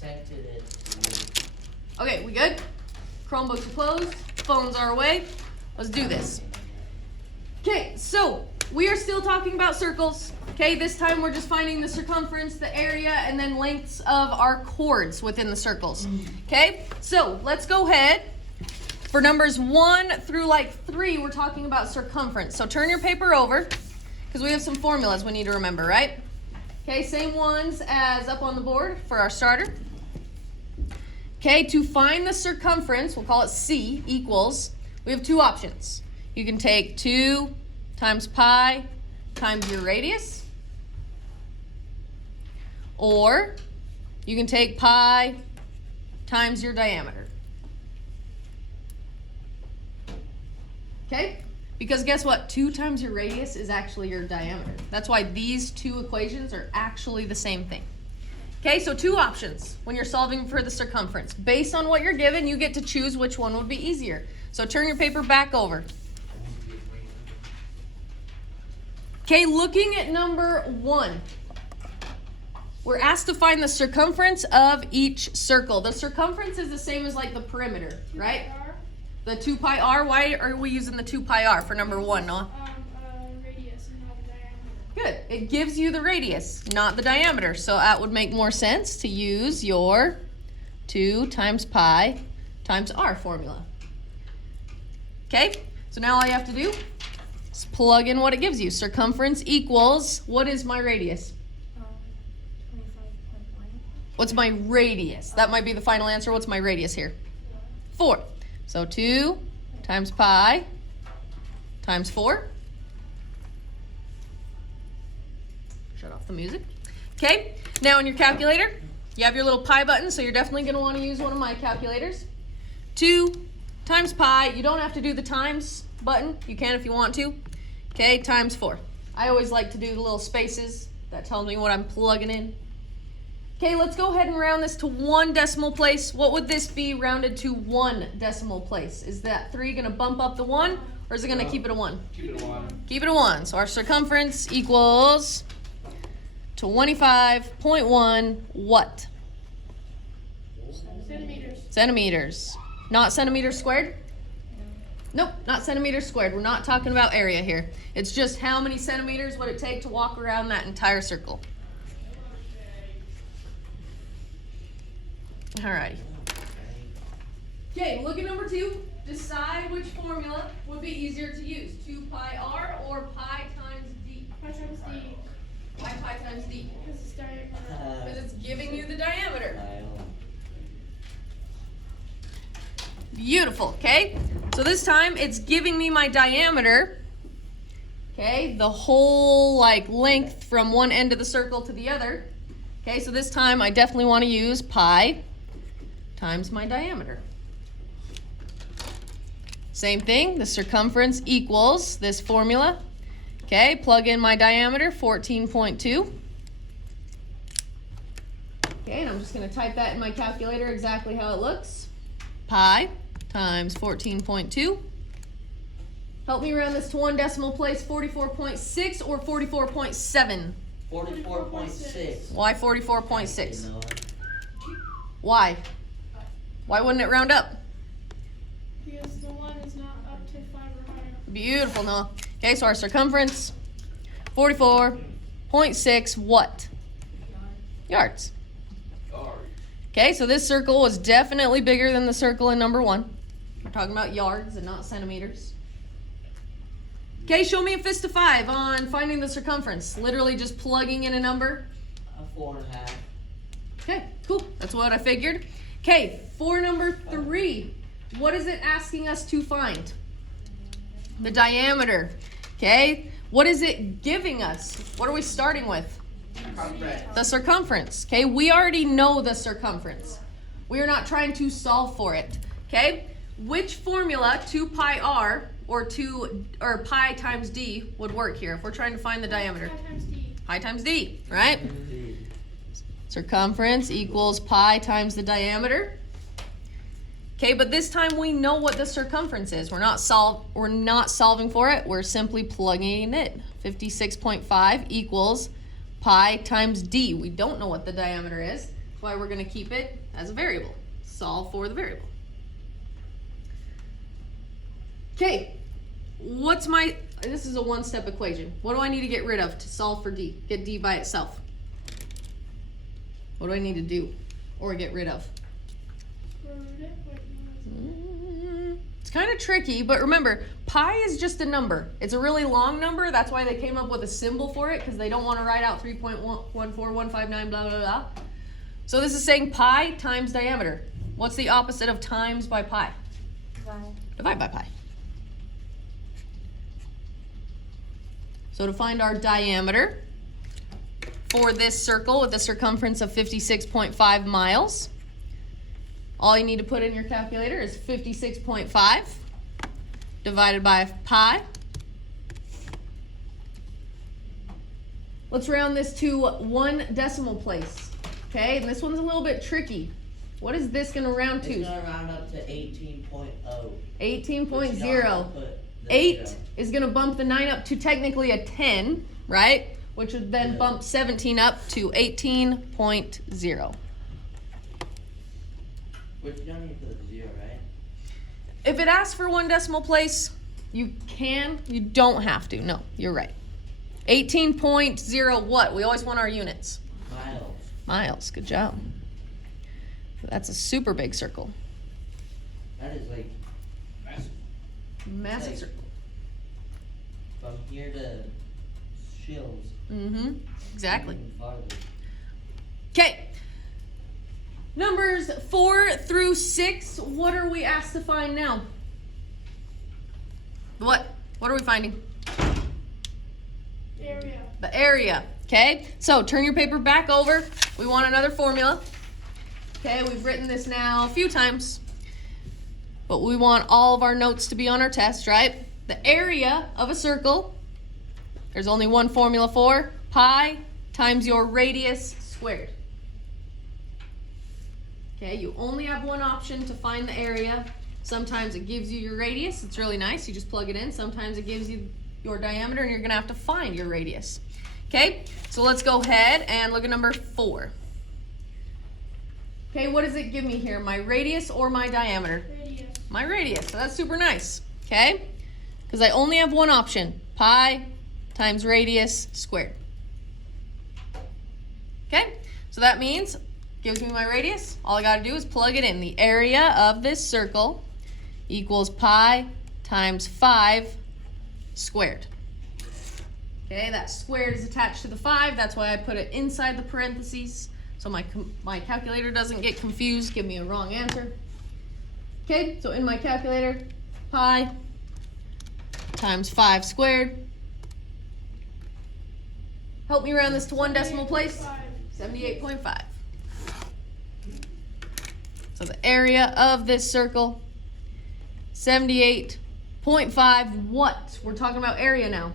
texted it to me. Okay, we good? Chromebooks are closed, phones are away. Let's do this. Okay, so we are still talking about circles. Okay, this time we're just finding the circumference, the area, and then lengths of our chords within the circles. Okay, so let's go ahead. For numbers 1 through like 3, we're talking about circumference. So turn your paper over, because we have some formulas we need to remember, right? Okay, same ones as up on the board for our starter. Okay, to find the circumference, we'll call it C, equals, we have two options. You can take 2 times pi times your radius, or you can take pi times your diameter. Okay? Because guess what? 2 times your radius is actually your diameter. That's why these two equations are actually the same thing. Okay, so two options when you're solving for the circumference. Based on what you're given, you get to choose which one would be easier. So turn your paper back over. Okay, looking at number 1. We're asked to find the circumference of each circle. The circumference is the same as like the perimeter, right? The 2 pi r. Why are we using the 2 pi r for number 1, Noah? Radius and not the diameter. Good. It gives you the radius, not the diameter. So that would make more sense to use your 2 times pi times r formula. Okay, so now all you have to do is plug in what it gives you. Circumference equals, what is my radius? 25.1. What's my radius? That might be the final answer. What's my radius here? 4. So 2 times pi times 4. Shut off the music. Okay, now in your calculator, you have your little pi button, so you're definitely going to want to use one of my calculators. 2 times pi, you don't have to do the times button. You can if you want to. Okay, times 4. I always like to do the little spaces. That tells me what I'm plugging in. Okay, let's go ahead and round this to 1 decimal place. What would this be rounded to 1 decimal place? Is that 3 going to bump up the 1, or is it going to keep it a 1? Keep it a 1. Keep it a 1. So our circumference equals 25.1 what? Centimeters. Centimeters. Not centimeters squared? Nope, not centimeters squared. We're not talking about area here. It's just how many centimeters would it take to walk around that entire circle. Alrighty. Okay, look at number 2. Decide which formula would be easier to use. 2 pi r or pi times d? Pi times d. Why pi times d? Because it's diameter. Because it's giving you the diameter. Beautiful, okay? So this time it's giving me my diameter, okay? The whole like length from one end of the circle to the other. Okay, so this time I definitely want to use pi times my diameter. Same thing, the circumference equals this formula. Okay, plug in my diameter, 14.2. Okay, and I'm just going to type that in my calculator exactly how it looks. Pi times 14.2. Help me round this to 1 decimal place, 44.6 or 44.7? 44.6. Why 44.6? Why? Why wouldn't it round up? Because the 1 is not up to 5 or higher. Beautiful, Noah. Okay, so our circumference, 44.6 what? Yards. Okay, so this circle was definitely bigger than the circle in number 1. We're talking about yards and not centimeters. Okay, show me a fist of 5 on finding the circumference. Literally just plugging in a number. 4.5. Okay, cool. That's what I figured. Okay, for number 3, what is it asking us to find? The diameter. Okay, what is it giving us? What are we starting with? The circumference. Okay, we already know the circumference. We are not trying to solve for it. Okay, which formula, 2 pi r or pi times d would work here if we're trying to find the diameter? Pi times d. Pi times d, right? Circumference equals pi times the diameter. Okay, but this time we know what the circumference is. We're not solving for it. We're simply plugging it. 56.5 equals pi times d. We don't know what the diameter is, That's why we're going to keep it as a variable. Solve for the variable. Okay, this is a one-step equation. What do I need to get rid of to solve for d? Get d by itself. What do I need to do or get rid of? It's kind of tricky, but remember, pi is just a number. It's a really long number. That's why they came up with a symbol for it, because they don't want to write out 3.14159 blah, blah, blah. So this is saying pi times diameter. What's the opposite of times by pi? Divide by pi. So to find our diameter for this circle with a circumference of 56.5 miles, all you need to put in your calculator is 56.5 divided by pi. Let's round this to 1 decimal place. Okay, and this one's a little bit tricky. What is this going to round to? It's going to round up to 18.0. 18.0. 8 is going to bump the 9 up to technically a 10, right? Which would then bump 17 up to 18.0. Which you don't need to put a 0, right? If it asks for 1 decimal place, you don't have to. No, you're right. 18.0 what? We always want our units. Miles. Miles, good job. That's a super big circle. That is like Massive like- circle. from here to Shills. Mm-hmm, exactly. Even farther. Okay. Numbers 4 through 6, what are we asked to find now? What? What are we finding? Area. The area. Okay, so turn your paper back over. We want another formula. Okay, we've written this now a few times, but we want all of our notes to be on our test, right? The area of a circle, there's only one formula for, pi times your radius squared. Okay, you only have one option to find the area. Sometimes it gives you your radius. It's really nice. You just plug it in. Sometimes it gives you your diameter, and you're going to have to find your radius. Okay, so let's go ahead and look at number 4. Okay, what does it give me here? My radius or my diameter? Radius. My radius. So that's super nice. Okay, because I only have one option. Pi times radius squared. Okay, so that means gives me my radius. All I got to do is plug it in. The area of this circle equals pi times 5 squared. Okay, that squared is attached to the 5. That's why I put it inside the parentheses, so my calculator doesn't get confused, give me a wrong answer. Okay, so in my calculator, pi times 5 squared. Help me round this to 1 decimal place. 78.5. So the area of this circle, 78.5 what? We're talking about area now.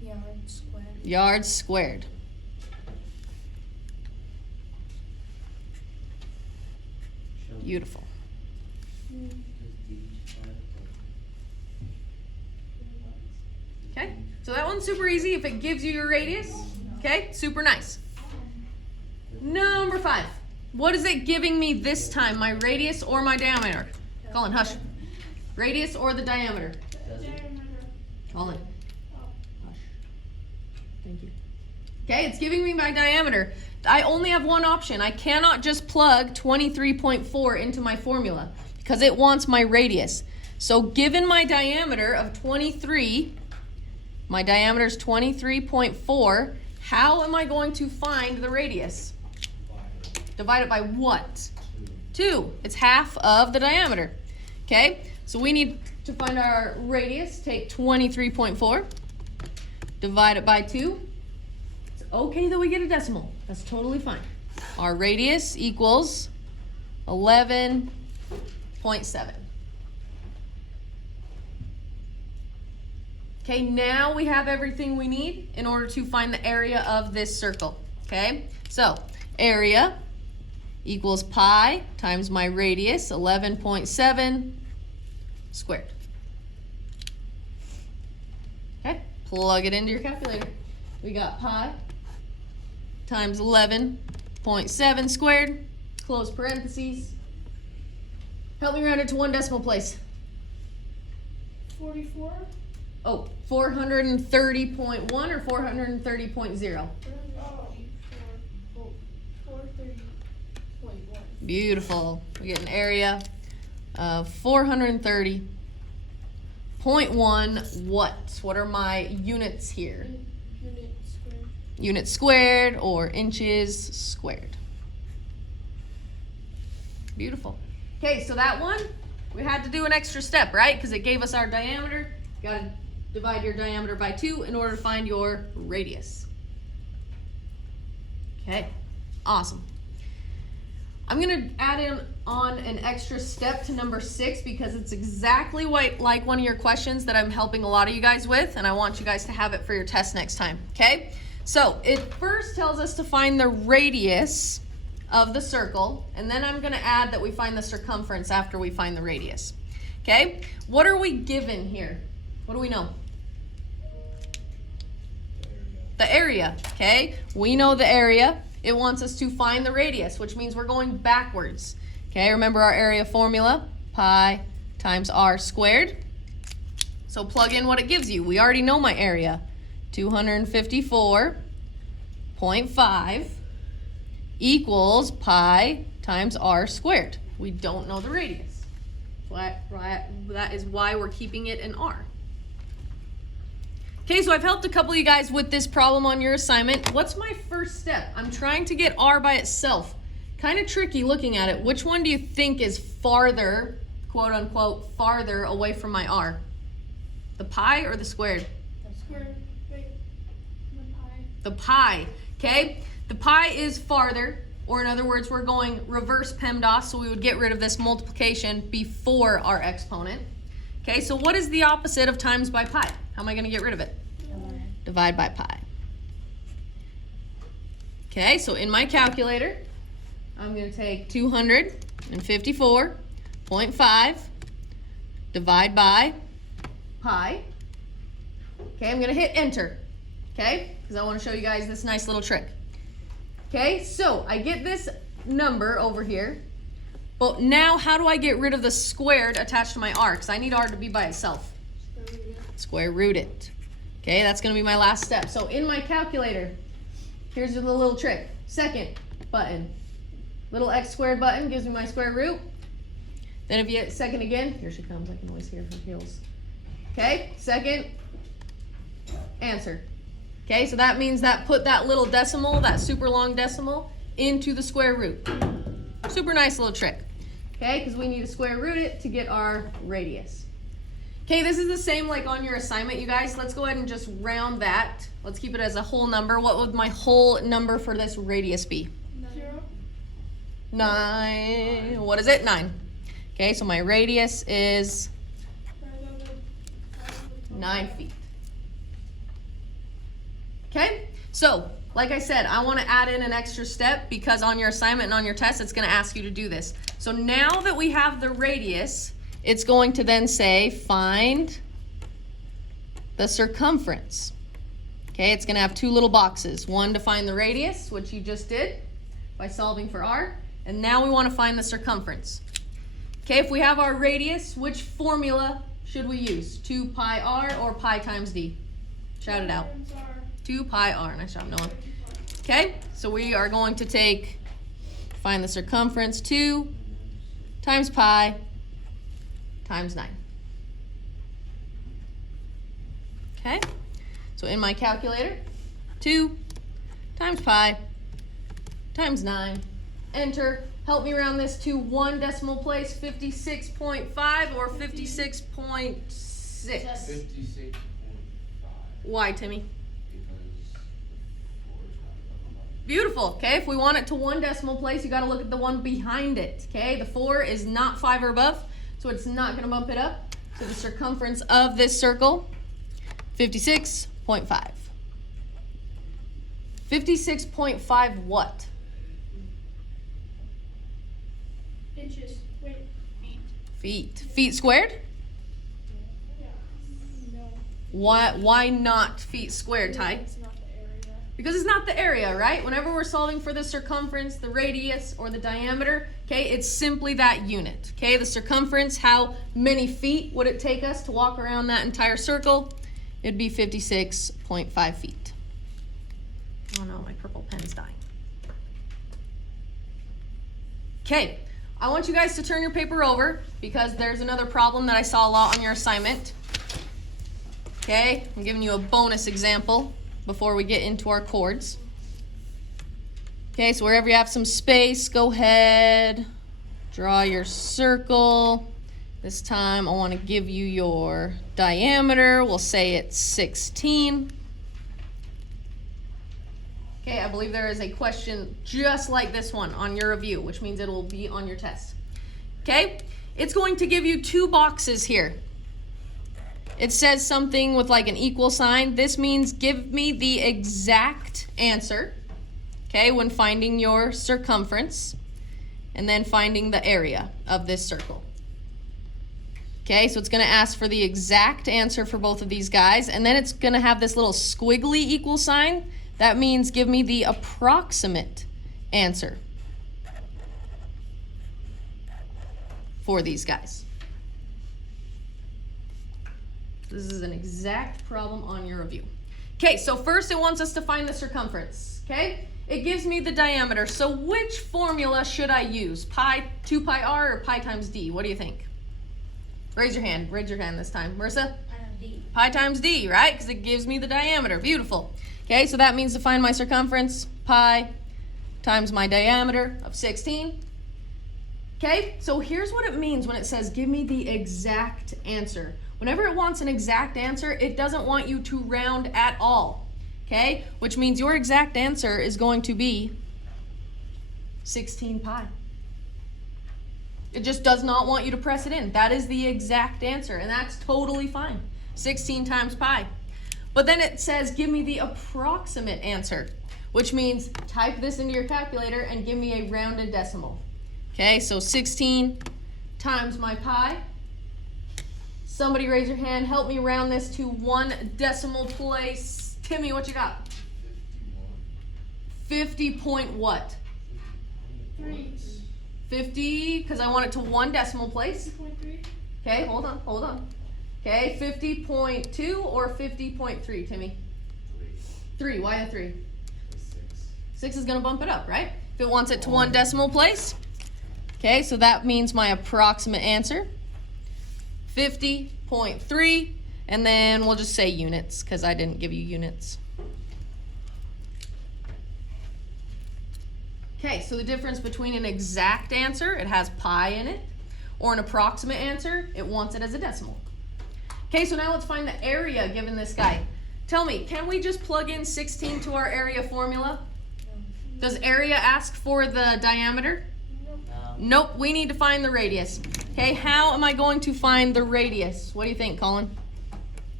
Yards squared. Yards squared. Beautiful. Okay, so that one's super easy if it gives you your radius. Okay, super nice. Number 5. What is it giving me this time? My radius or my diameter? Colin, hush. Radius or the diameter? Diameter. Colin. Hush. Thank you. Okay, it's giving me my diameter. I only have one option. I cannot just plug 23.4 into my formula because it wants my radius. So given my diameter of 23, my diameter is 23.4, how am I going to find the radius? Divide it by what? 2. It's half of the diameter. Okay, so we need to find our radius. Take 23.4, divide it by 2. It's okay that we get a decimal. That's totally fine. Our radius equals 11.7. Okay, now we have everything we need in order to find the area of this circle. Okay, so area equals pi times my radius, 11.7 squared. Okay, plug it into your calculator. We got pi times 11.7 0.7 squared, close parentheses. Help me round it to one decimal place. 44? Oh, 430.1 or 430.0? Oh, 430.1. Beautiful. We get an area of 430.1 what? What are my units here? Unit squared. Units squared or inches squared. Beautiful. Okay, so that one, we had to do an extra step, right? Because it gave us our diameter. You gotta divide your diameter by 2 in order to find your radius. Okay, awesome. I'm gonna add in on an extra step to number 6 because it's exactly like one of your questions that I'm helping a lot of you guys with, and I want you guys to have it for your test next time, okay? So it first tells us to find the radius of the circle, and then I'm gonna add that we find the circumference after we find the radius, okay? What are we given here? What do we know? The area, okay? We know the area. It wants us to find the radius, which means we're going backwards. Okay, remember our area formula, pi times r squared. So plug in what it gives you. We already know my area, 254.5 equals pi times r squared. We don't know the radius. That is why we're keeping it in r. Okay, so I've helped a couple of you guys with this problem on your assignment. What's my first step? I'm trying to get r by itself. Kind of tricky looking at it. Which one do you think is farther, quote unquote, farther away from my r? The pi or the squared? Squared. Wait. The pi, okay? The pi is farther, or in other words, we're going reverse PEMDAS, so we would get rid of this multiplication before our exponent. Okay, so what is the opposite of times by pi? How am I going to get rid of it? Divide by pi. Okay, so in my calculator, I'm going to take 254.5 divide by pi. Okay, I'm going to hit enter. Okay, because I want to show you guys this nice little trick. Okay, so I get this number over here. But now how do I get rid of the squared attached to my r? Because I need r to be by itself. Square root it. Okay, that's going to be my last step. So in my calculator, here's the little trick. Second button. Little x squared button gives me my square root. Then if you hit second again, here she comes. I can always hear her heels. Okay, second, answer. Okay, so that means that put that little decimal, that super long decimal, into the square root. Super nice little trick. Okay, because we need to square root it to get our radius. Okay, this is the same like on your assignment, you guys. Let's go ahead and just round that. Let's keep it as a whole number. What would my whole number for this radius be? 0. 9. What is it? 9. Okay, so my radius is 9 feet. Okay, so like I said, I want to add in an extra step because on your assignment and on your test, it's going to ask you to do this. So now that we have the radius, it's going to then say find the circumference. Okay, it's going to have two little boxes. One to find the radius, which you just did by solving for r. And now we want to find the circumference. Okay, if we have our radius, which formula should we use? 2 pi r or pi times d? Shout it out. 2 pi r. Nice job, Noah. Okay, so we are going to find the circumference, 2 times pi times 9. Okay, so in my calculator, 2 times pi times 9. Enter. Help me round this to one decimal place, 56.5 or 56.6. 56.5. Why, Timmy? Because 4 is not Beautiful. Okay, if we want it to one decimal place, you got to look at the one behind it. Okay, the 4 is not 5 or above, so it's not going to bump it up. So the circumference of this circle, 56.5. 56.5 what? Inches. Wait. Feet. Feet squared? Yeah. No. Why not feet squared, Ty? It's not the area. Because it's not the area, right? Whenever we're solving for the circumference, the radius, or the diameter, okay, it's simply that unit, okay? The circumference, how many feet would it take us to walk around that entire circle? It'd be 56.5 feet. Oh no, my purple pen's dying. Okay, I want you guys to turn your paper over because there's another problem that I saw a lot on your assignment. Okay, I'm giving you a bonus example before we get into our chords. Okay, so wherever you have some space, go ahead, draw your circle. This time I want to give you your diameter. We'll say it's 16. Okay, I believe there is a question just like this one on your review, which means it will be on your test. Okay, it's going to give you two boxes here. It says something with like an equal sign. This means give me the exact answer, okay, when finding your circumference and then finding the area of this circle. Okay, so it's going to ask for the exact answer for both of these guys, and then it's going to have this little squiggly equal sign. That means give me the approximate answer for these guys. This is an exact problem on your review. Okay, so first it wants us to find the circumference, okay? It gives me the diameter, so which formula should I use? Pi, 2 pi r, or pi times d? What do you think? Raise your hand this time. Marissa? Pi times d. Pi times d, right? Because it gives me the diameter, beautiful. Okay, so that means to find my circumference, pi times my diameter of 16. Okay, so here's what it means when it says give me the exact answer. Whenever it wants an exact answer, it doesn't want you to round at all, okay? Which means your exact answer is going to be 16 pi. It just does not want you to press it in. That is the exact answer, and that's totally fine. 16 times pi. But then it says give me the approximate answer, which means type this into your calculator and give me a rounded decimal. Okay, so 16 times my pi. Somebody raise your hand, help me round this to 1 decimal place. Timmy, what you got? 50 point what? 3. 50, because I want it to 1 decimal place. 50.3. Okay, hold on. Okay, 50.2 or 50.3, Timmy? 3, why a 3? 6 is gonna bump it up, right? If it wants it to 1 decimal place. Okay, so that means my approximate answer, 50.3, and then we'll just say units, because I didn't give you units. Okay, so the difference between an exact answer, it has pi in it, or an approximate answer, it wants it as a decimal. Okay, so now let's find the area given this guy. Tell me, can we just plug in 16 to our area formula? Does area ask for the diameter? Nope, we need to find the radius. Okay, how am I going to find the radius? What do you think, Colin?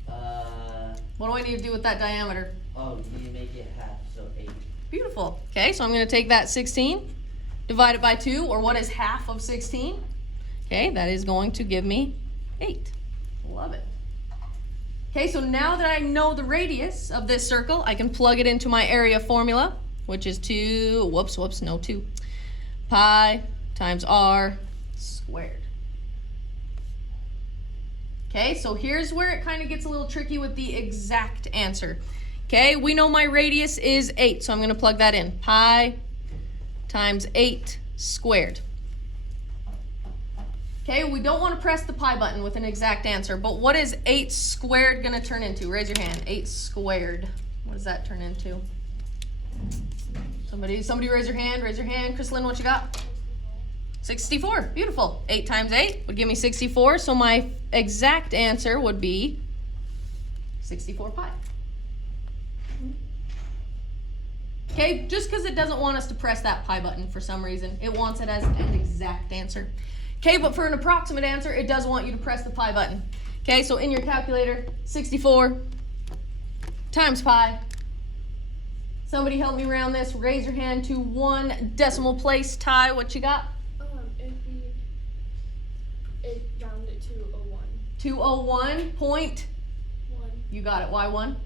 What do I need to do with that diameter? Oh, you need to make it half, so 8. Beautiful. Okay, so I'm going to take that 16, divide it by 2, or what is half of 16? Okay, that is going to give me 8. Love it. Okay, so now that I know the radius of this circle, I can plug it into my area formula, which is 2 pi times r squared. Okay, so here's where it kind of gets a little tricky with the exact answer. Okay, we know my radius is 8, so I'm going to plug that in. Pi times 8 squared. Okay, we don't want to press the pi button with an exact answer, but what is 8 squared going to turn into? Raise your hand. 8 squared. What does that turn into? Somebody raise your hand. Raise your hand. Chrislyn, what you got? 64. Beautiful. 8 times 8 would give me 64, so my exact answer would be 64 pi. Okay, just because it doesn't want us to press that pi button for some reason, it wants it as an exact answer. Okay, but for an approximate answer, it does want you to press the pi button. Okay, so in your calculator, 64 times pi. Somebody help me round this. Raise your hand to 1 decimal place. Ty, what you got? It rounded to a 1. 201 point. 1. You got it. Why 1?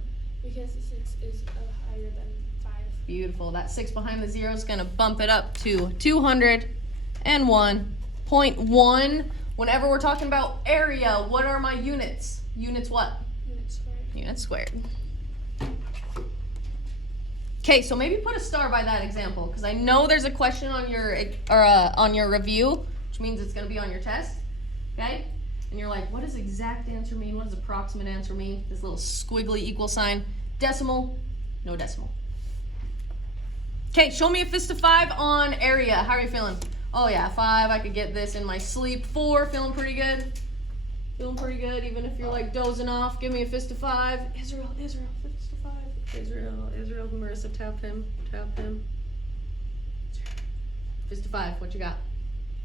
Because the 6 is higher than 5. Beautiful. That 6 behind the 0 is going to bump it up to 201.1. Whenever we're talking about area, what are my units? Units what? Unit squared. Units squared. Okay, so maybe put a star by that example, because I know there's a question on your review, which means it's going to be on your test. Okay? And you're like, what does exact answer mean? What does approximate answer mean? This little squiggly equal sign. Decimal, no decimal. Okay, show me a fist of 5 on area. How are you feeling? Oh yeah, 5, I could get this in my sleep. 4, feeling pretty good. Feeling pretty good, even if you're like dozing off. Give me a fist of 5. Israel, fist of 5. Israel, Marissa, tap him. Fist of 5, what you got?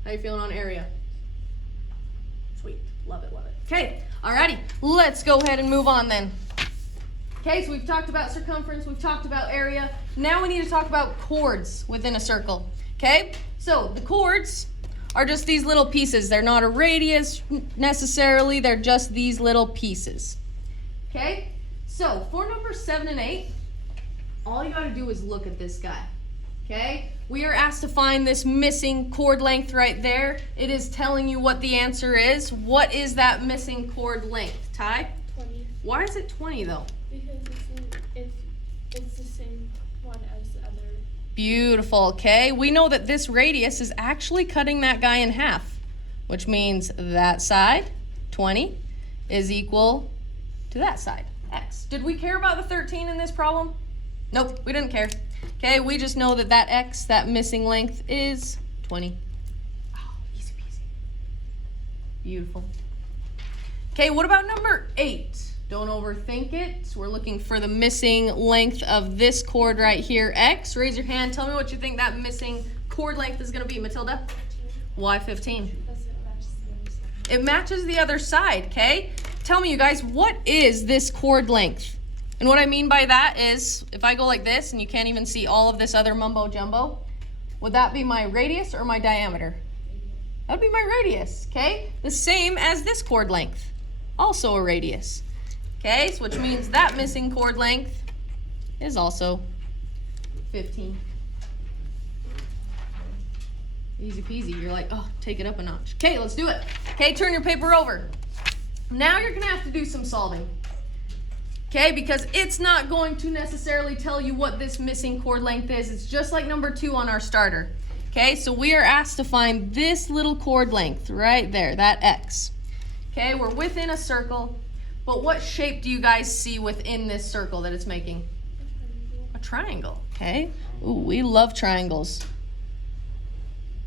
How you feeling on area? Sweet, love it. Okay, alrighty, let's go ahead and move on then. Okay, so we've talked about circumference, we've talked about area. Now we need to talk about chords within a circle. Okay, so the chords are just these little pieces. They're not a radius necessarily, they're just these little pieces. Okay, so for number 7 and 8, all you gotta do is look at this guy. Okay, we are asked to find this missing chord length right there. It is telling you what the answer is. What is that missing chord length, Ty? 20. Why is it 20 though? Because it's the same one as the other. Beautiful, okay? We know that this radius is actually cutting that guy in half, which means that side, 20, is equal to that side, x. Did we care about the 13 in this problem? Nope, we didn't care. Okay, we just know that that x, that missing length, is 20. Oh, easy peasy. Beautiful. Okay, what about number 8? Don't overthink it. We're looking for the missing length of this chord right here, x. Raise your hand. Tell me what you think that missing chord length is going to be, Matilda. 15. Why 15? Because it matches the other side. It matches the other side, okay? Tell me, you guys, what is this chord length? And what I mean by that is, if I go like this and you can't even see all of this other mumbo jumbo, would that be my radius or my diameter? That would be my radius, okay? The same as this chord length, also a radius. Okay, so which means that missing chord length is also 15. Easy peasy. You're like, oh, take it up a notch. Okay, let's do it. Okay, turn your paper over. Now you're going to have to do some solving. Okay, because it's not going to necessarily tell you what this missing chord length is. It's just like number 2 on our starter. Okay, so we are asked to find this little chord length right there, that x. Okay, we're within a circle, but what shape do you guys see within this circle that it's making? A triangle, okay? Ooh, we love triangles.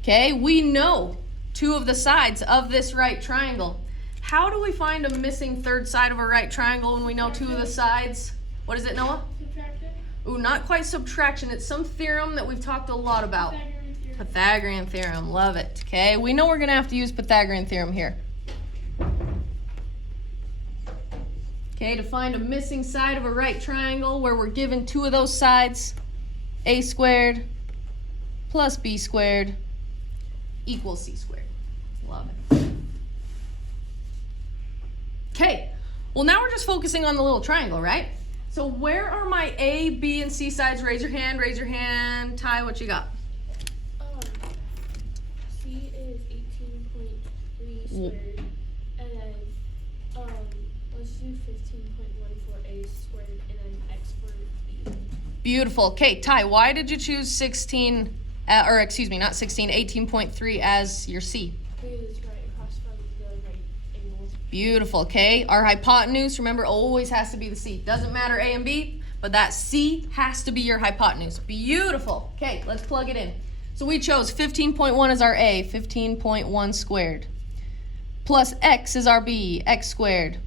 Okay, we know 2 of the sides of this right triangle. How do we find a missing third side of a right triangle when we know 2 of the sides? What is it, Noah? Subtract it. Ooh, not quite subtraction. It's some theorem that we've talked a lot about. Pythagorean theorem. Pythagorean theorem, love it. Okay, we know we're gonna have to use Pythagorean theorem here. Okay, to find a missing side of a right triangle where we're given 2 of those sides, a squared plus b squared equals c squared. Love it. Okay, well now we're just focusing on the little triangle, right? So where are my A, B, and C sides? Raise your hand, raise your hand. Ty, what you got? C is 18.3 squared, and then let's do 15.14 A squared, and then x for B. Beautiful. Okay, Ty, why did you choose 16, or excuse me, not 16, 18.3 as your C? Because it's right across from the right angle. Beautiful, okay? Our hypotenuse, remember, always has to be the C. Doesn't matter A and B, but that C has to be your hypotenuse. Beautiful. Okay, let's plug it in. So we chose 15.1 as our A, 15.1 squared. Plus x is our B, x squared.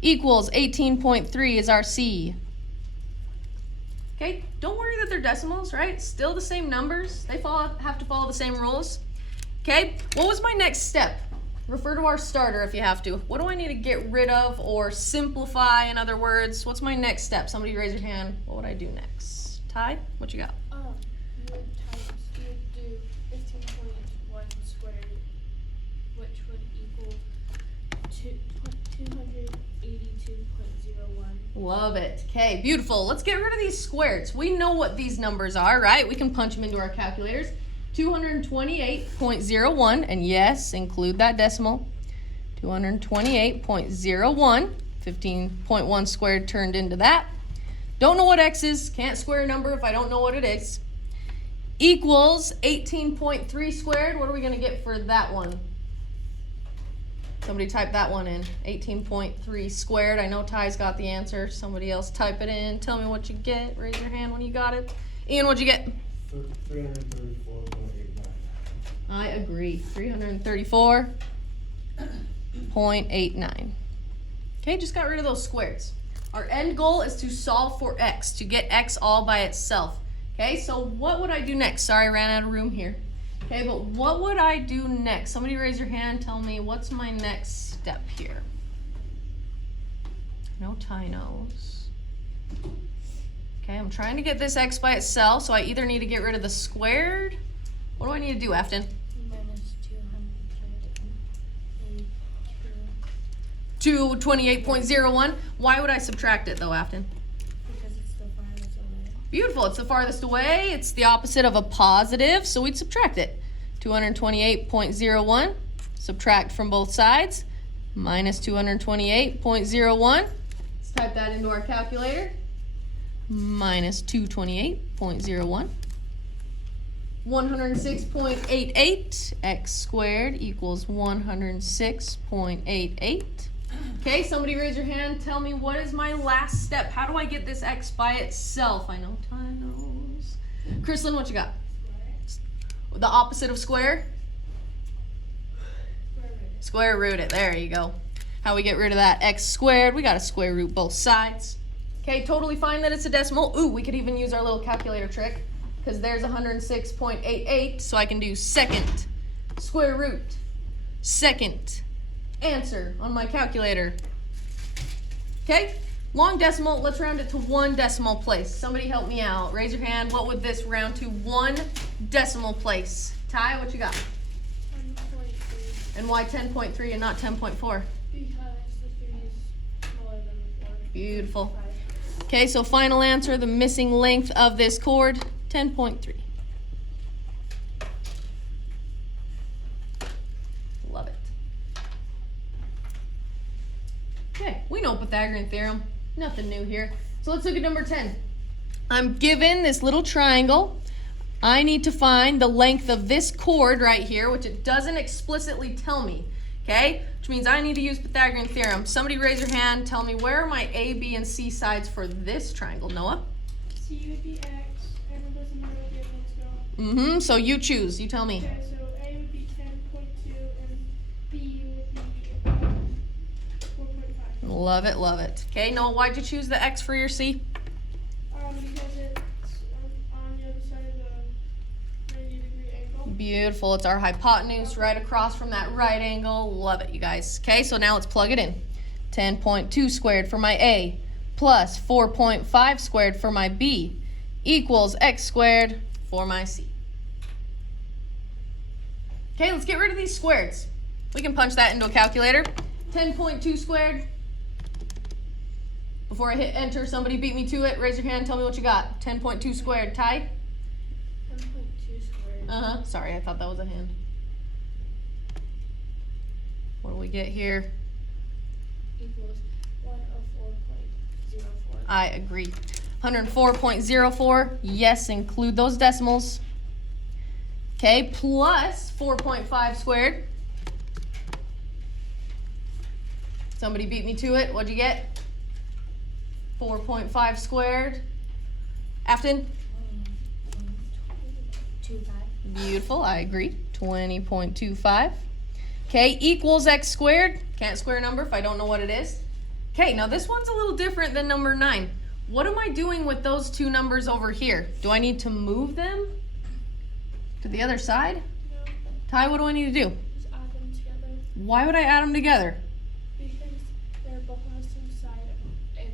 Equals 18.3 is our C. Okay, don't worry that they're decimals, right? Still the same numbers. They have to follow the same rules. Okay, what was my next step? Refer to our starter if you have to. What do I need to get rid of or simplify, in other words? What's my next step? Somebody raise your hand. What would I do next? Ty, what you got? You would do 15.1 squared, which would equal 282.01. Love it. Okay, beautiful. Let's get rid of these squares. We know what these numbers are, right? We can punch them into our calculators. 228.01, and yes, include that decimal. 228.01, 15.1 squared turned into that. Don't know what x is, can't square a number if I don't know what it is. Equals 18.3 squared. What are we going to get for that one? Somebody type that one in. 18.3 squared. I know Ty's got the answer. Somebody else type it in. Tell me what you get. Raise your hand when you got it. Ian, what'd you get? 334.89. I agree. 334.89. Okay, just got rid of those squares. Our end goal is to solve for x, to get x all by itself. Okay, so what would I do next? Sorry, I ran out of room here. Okay, but what would I do next? Somebody raise your hand, tell me what's my next step here. No Ty knows. Okay, I'm trying to get this x by itself, so I either need to get rid of the squared. What do I need to do, Afton? Minus 228.01. Why would I subtract it though, Afton? because it's the farthest away. Beautiful, it's the farthest away. It's the opposite of a positive, so we'd subtract it. 228.01, subtract from both sides, minus 228.01. Let's type that into our calculator. Minus 228.01. 106.88, x squared equals 106.88. Okay, somebody raise your hand. Tell me, what is my last step? How do I get this x by itself? I know Ty knows. Chrislyn, what you got? The opposite of square? Square root it. There you go. How we get rid of that x squared? We got to square root both sides. Okay, totally fine that it's a decimal. Ooh, we could even use our little calculator trick, because there's 106.88, so I can do second square root, second answer on my calculator. Okay, long decimal, let's round it to one decimal place. Somebody help me out. Raise your hand. What would this round to one decimal place? Ty, what you got? 10.3. And why 10.3 and not 10.4? Because the 3 is smaller than the 4. Beautiful. 5. Okay, so final answer, the missing length of this chord, 10.3. Love it. Okay, we know Pythagorean theorem. Nothing new here. So let's look at number 10. I'm given this little triangle. I need to find the length of this chord right here, which it doesn't explicitly tell me. Okay, which means I need to use Pythagorean theorem. Somebody raise your hand. Tell me, where are my A, B, and C sides for this triangle, Noah? C would be X, and it doesn't matter what the other ones go. So you choose. You tell me. Okay, so A would be 10.2, and B would be 4.5. Love it, love it. Okay, Noah, why'd you choose the X for your C? Because it's on the other side of the 90-degree angle. Beautiful. It's our hypotenuse right across from that right angle. Love it, you guys. Okay, so now let's plug it in. 10.2 squared for my A plus 4.5 squared for my B equals x squared for my C. Okay, let's get rid of these squares. We can punch that into a calculator. 10.2 squared. Before I hit enter, somebody beat me to it. Raise your hand, tell me what you got. 10.2 squared. Ty? 10.2 squared. Sorry, I thought that was a hand. What do we get here? Equals 104.04. I agree. 104.04. Yes, include those decimals. Okay, plus 4.5 squared. Somebody beat me to it. What'd you get? 4.5 squared. Afton? 2.5. Beautiful, I agree. 20.25. Okay, equals x squared. Can't square a number if I don't know what it is. Okay, now this one's a little different than number 9. What am I doing with those two numbers over here? Do I need to move them to the other side? No, Ty, what do I need to do? Just add them together Why would I add them together? because they're both on the same side and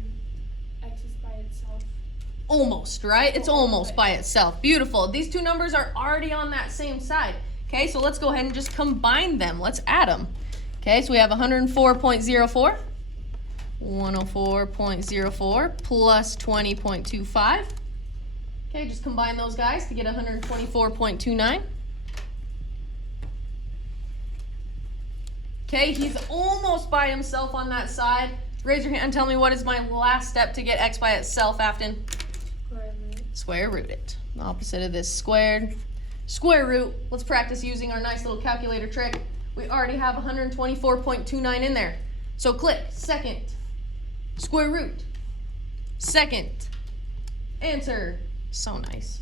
x is by itself. Almost, right? It's almost by itself. Beautiful. These two numbers are already on that same side. Okay, so let's go ahead and just combine them. Let's add them. Okay, so we have 104.04. 104.04 plus 20.25. Okay, just combine those guys to get 124.29. Okay, he's almost by himself on that side. Raise your hand and tell me what is my last step to get x by itself, Afton? Square root. Square root it. The opposite of this, squared. Square root. Let's practice using our nice little calculator trick. We already have 124.29 in there. So click second, square root, second, answer. So nice.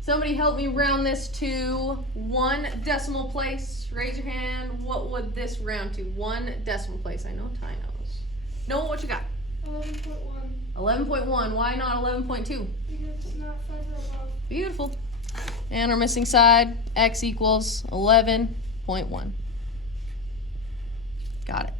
Somebody help me round this to 1 decimal place. Raise your hand. What would this round to? 1 decimal place. I know Ty knows. Noah, what you got? 11.1. 11.1. Why not 11.2? Because it's not 5 or above. Beautiful. And our missing side, x equals 11.1. Got it.